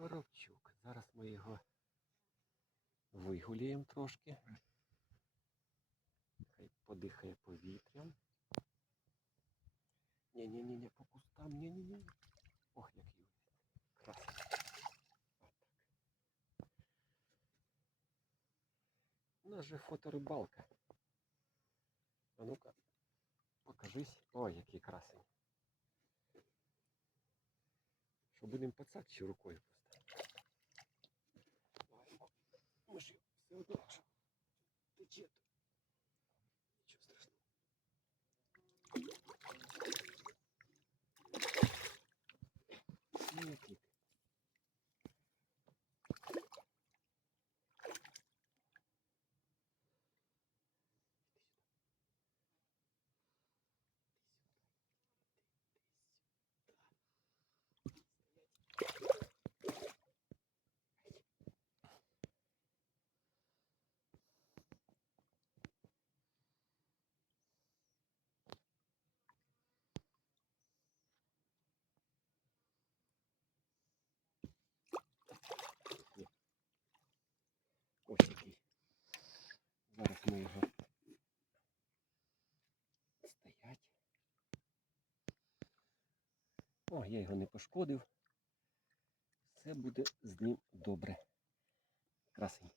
Коровчук. Зараз ми його вигуляємо трошки. Хай подихає повітрям. Ні-ні-ні, по кустам, ні-ні-ні. Ох, як юний. Красиво. У нас же фоторибалка. А ну-ка, покажись. Ой, який красень. Що будемо пацак чи рукою просто? Ой, Ми ж все одно, Ты тече. то. Ничего страшного. Ну, Зараз ми його стоять. О, я його не пошкодив. Все буде з ним добре. Красень.